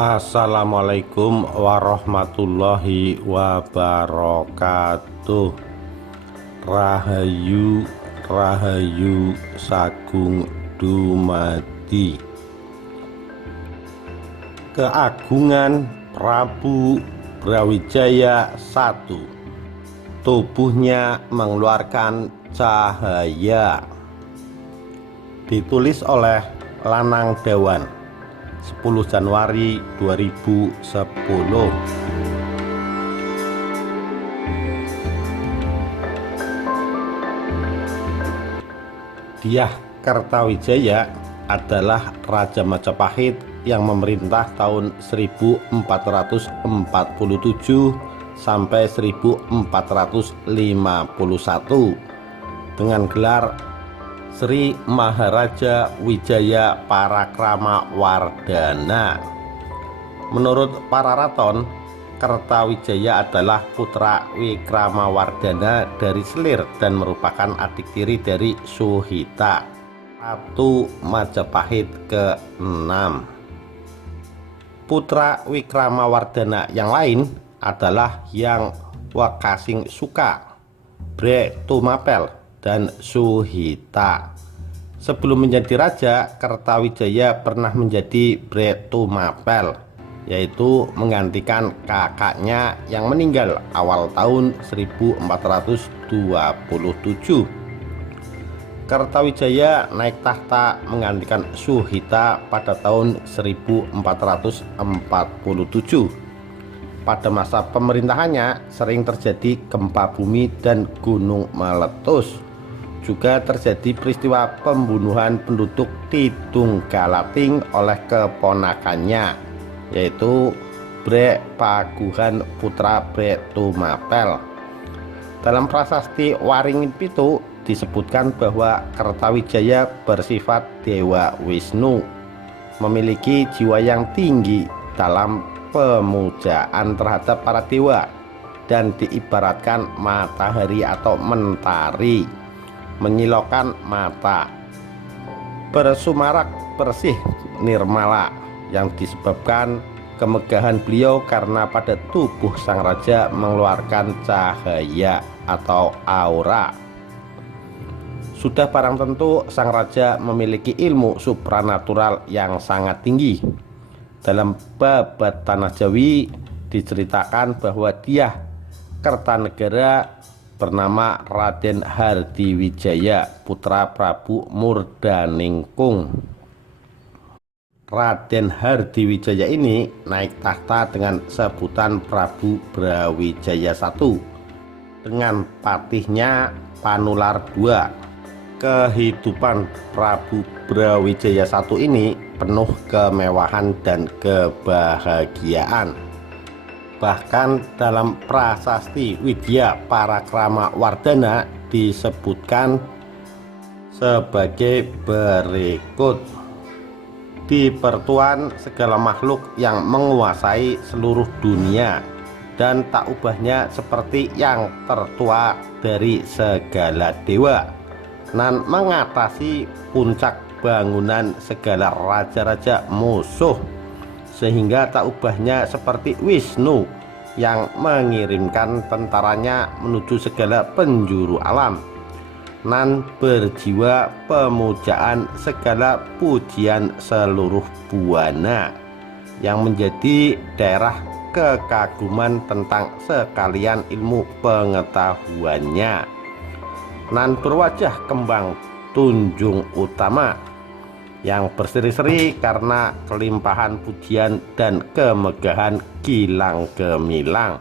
Assalamualaikum warahmatullahi wabarakatuh. Rahayu Rahayu Sagung Dumadi. Keagungan Prabu Brawijaya I. Tubuhnya mengeluarkan cahaya. Ditulis oleh Lanang Dewan, 10 Januari 2010. Dyah Kertawijaya adalah Raja Majapahit yang memerintah tahun 1447 sampai 1451 dengan gelar Sri Maharaja Wijaya Parakrama Wardana. Menurut para raton, Kertawijaya adalah putra Wikramawardhana dari Selir dan merupakan adik tiri dari Suhita, Ratu Majapahit ke-6. Putra Wikramawardhana yang lain adalah Hyang Wakasing Suka, Bre Tumapel, dan Suhita. Sebelum menjadi raja, Kertawijaya pernah menjadi Bre Tumapel, yaitu menggantikan kakaknya yang meninggal awal tahun 1427. Kertawijaya naik tahta menggantikan Suhita pada tahun 1447. Pada masa pemerintahannya sering terjadi gempa bumi dan gunung meletus. Juga terjadi peristiwa pembunuhan penduduk Tidung-Galating oleh keponakannya, yaitu Bre Paguhan putra Bre Tumapel. Dalam prasasti Waringin Pitu disebutkan bahwa Kertawijaya bersifat Dewa Wisnu, memiliki jiwa yang tinggi dalam pemujaan terhadap para dewa, dan diibaratkan matahari atau mentari, menyilaukan mata, bersumarak bersih nirmala, yang disebabkan kemegahan beliau karena pada tubuh sang raja mengeluarkan cahaya atau aura. Sudah barang tentu sang raja memiliki ilmu supranatural yang sangat tinggi. Dalam Babat Tanah Jawi diceritakan bahwa Dyah Kertanegara bernama Raden Hardiwijaya, putra Prabu Murdaningkung. Raden Hardiwijaya ini naik tahta dengan sebutan Prabu Brawijaya I dengan patihnya Panular II. Kehidupan Prabu Brawijaya I ini penuh kemewahan dan kebahagiaan. Bahkan dalam prasasti Widya Parakrama Wardana disebutkan sebagai berikut: di pertuan segala makhluk yang menguasai seluruh dunia, dan tak ubahnya seperti yang tertua dari segala dewa, nan mengatasi puncak bangunan segala raja-raja musuh, sehingga tak ubahnya seperti Wisnu yang mengirimkan tentaranya menuju segala penjuru alam, nan berjiwa pemujaan segala pujian seluruh buana, yang menjadi daerah kekaguman tentang sekalian ilmu pengetahuannya, nan berwajah kembang tunjung utama, yang berseri-seri karena kelimpahan pujian dan kemegahan gilang gemilang,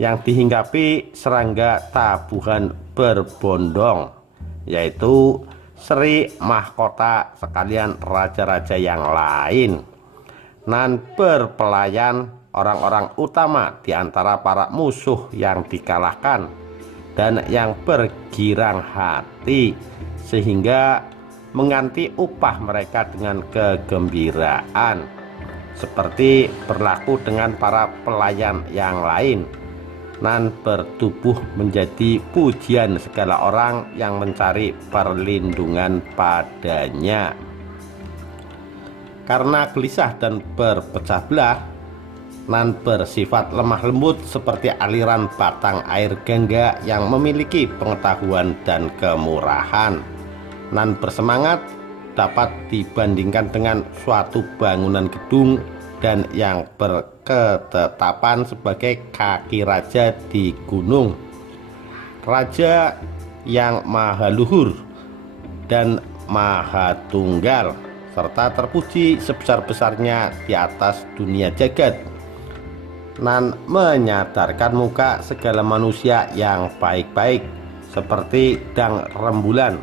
yang dihinggapi serangga tabuhan berbondong, yaitu Sri Mahkota sekalian raja-raja yang lain, nan berpelayan orang-orang utama di antara para musuh yang dikalahkan dan yang bergirang hati, sehingga mengganti upah mereka dengan kegembiraan, seperti berlaku dengan para pelayan yang lain, nan bertubuh menjadi pujian segala orang yang mencari perlindungan padanya. karena gelisah dan berpecah belah, nan bersifat lemah lembut seperti aliran batang air Gangga yang memiliki pengetahuan dan kemurahan. Nan bersemangat dapat dibandingkan dengan suatu bangunan gedung dan yang berketetapan sebagai kaki raja di gunung. Raja yang maha luhur dan maha tunggal, serta terpuji sebesar-besarnya di atas dunia jagat, nan menyadarkan muka segala manusia yang baik-baik, seperti dang rembulan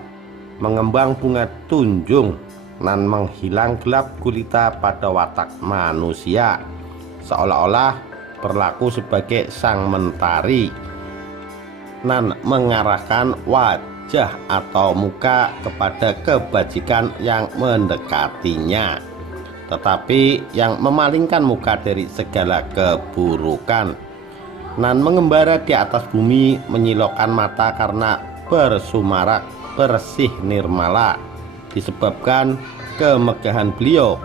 mengembang bunga tunjung, nan menghilang gelap gulita pada watak manusia, seolah-olah berlaku sebagai sang mentari, nan mengarahkan wajah atau muka kepada kebajikan yang mendekatinya, tetapi yang memalingkan muka dari segala keburukan, nan mengembara di atas bumi menyilaukan mata karena bersumarak bersih nirmala, disebabkan kemegahan beliau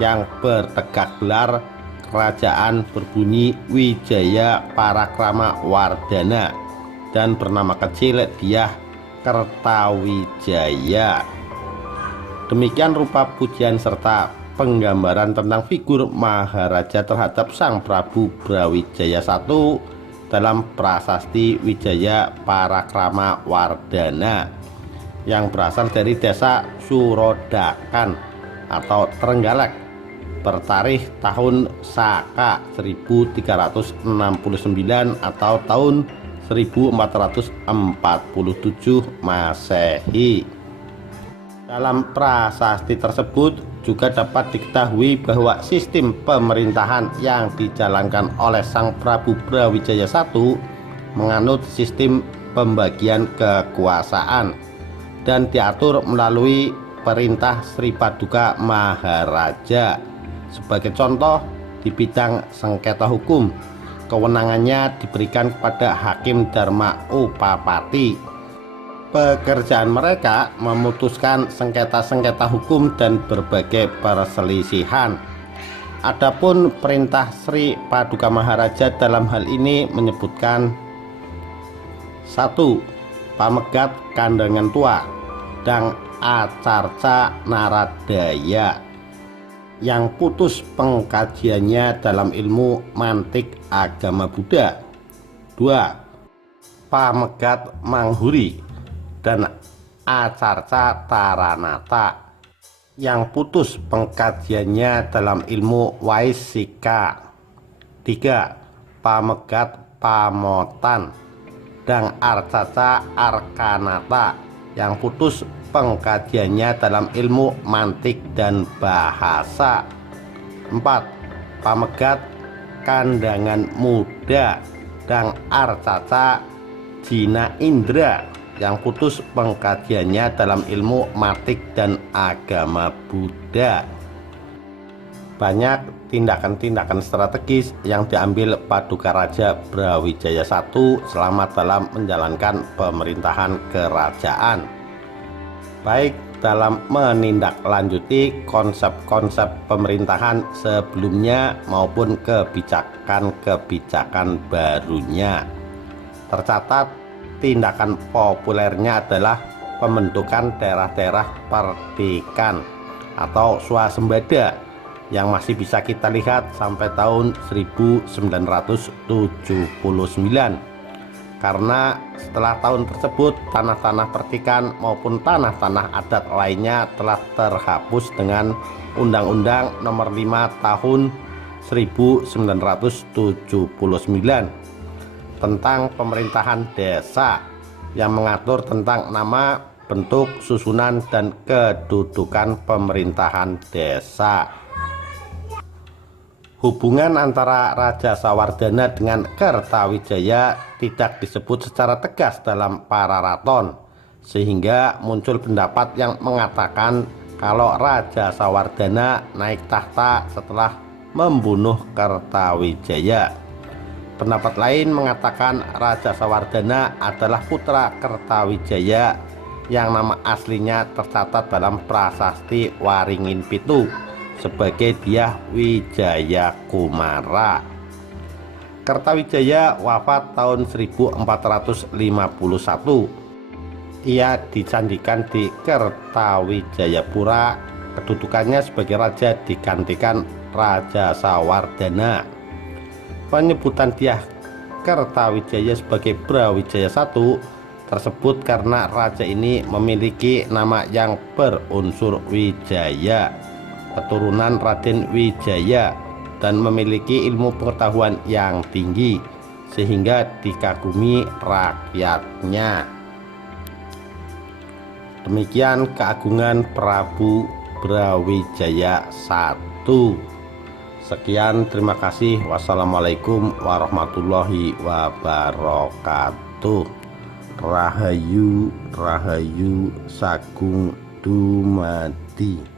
yang bertegak gelar kerajaan berbunyi Wijaya Parakrama Wardana dan bernama kecil Dyah Kertawijaya. Demikian rupa pujian serta penggambaran tentang figur Maharaja terhadap Sang Prabu Brawijaya I dalam prasasti Wijaya Parakrama Wardana yang berasal dari desa Surodakan atau Trenggalek bertarikh tahun Saka 1369 atau tahun 1447 Masehi. Dalam prasasti tersebut juga dapat diketahui bahwa sistem pemerintahan yang dijalankan oleh Sang Prabu Brawijaya I menganut sistem pembagian kekuasaan dan diatur melalui perintah Sri Paduka Maharaja. Sebagai contoh, di bidang sengketa hukum, kewenangannya diberikan kepada Hakim Dharma Upapati. Pekerjaan mereka memutuskan sengketa-sengketa hukum dan berbagai perselisihan. Adapun perintah Sri Paduka Maharaja dalam hal ini menyebutkan: 1. Pamegat Kandangan Tua dan Acarca Naradaya yang putus pengkajiannya dalam ilmu mantik agama Buddha. 2. Pamegat Manghuri dan Acarca Taranata yang putus pengkajiannya dalam ilmu Waisika. 3. Pamegat Pamotan dan Arcaca Arkanata yang putus pengkajiannya dalam ilmu mantik dan bahasa. 4. Pamegat Kandangan Muda dan Arcaca Jina Indra yang putus pengkajiannya dalam ilmu mantik dan agama Buddha. Banyak tindakan-tindakan strategis yang diambil Paduka Raja Brawijaya I selama dalam menjalankan pemerintahan kerajaan, baik dalam menindaklanjuti konsep-konsep pemerintahan sebelumnya maupun kebijakan-kebijakan barunya. Tercatat, tindakan populernya adalah pembentukan daerah-daerah perdikan atau swasembada yang masih bisa kita lihat sampai tahun 1979, karena setelah tahun tersebut tanah-tanah perdikan maupun tanah-tanah adat lainnya telah terhapus dengan Undang-Undang Nomor 5 Tahun 1979 tentang pemerintahan desa yang mengatur tentang nama, bentuk, susunan, dan kedudukan pemerintahan desa. Hubungan antara Raja Sawardana dengan Kertawijaya tidak disebut secara tegas dalam Pararaton, sehingga muncul pendapat yang mengatakan kalau Raja Sawardana naik tahta setelah membunuh Kertawijaya. Pendapat lain mengatakan Raja Sawardana adalah putra Kertawijaya yang nama aslinya tercatat dalam prasasti Waringin Pitu sebagai Dyah Wijaya Kumara. Kertawijaya wafat tahun 1451. Ia dicandikan di Kertawijayapura. Kedudukannya sebagai raja digantikan Raja Sawardhana. Penyebutan Dyah Kertawijaya sebagai Brawijaya I tersebut karena raja ini memiliki nama yang berunsur Wijaya, keturunan Raden Wijaya, dan memiliki ilmu pengetahuan yang tinggi sehingga dikagumi rakyatnya. Demikian keagungan Prabu Brawijaya I. Sekian, terima kasih. Wassalamualaikum warahmatullahi wabarakatuh. Rahayu, Rahayu Sagung Dumadi.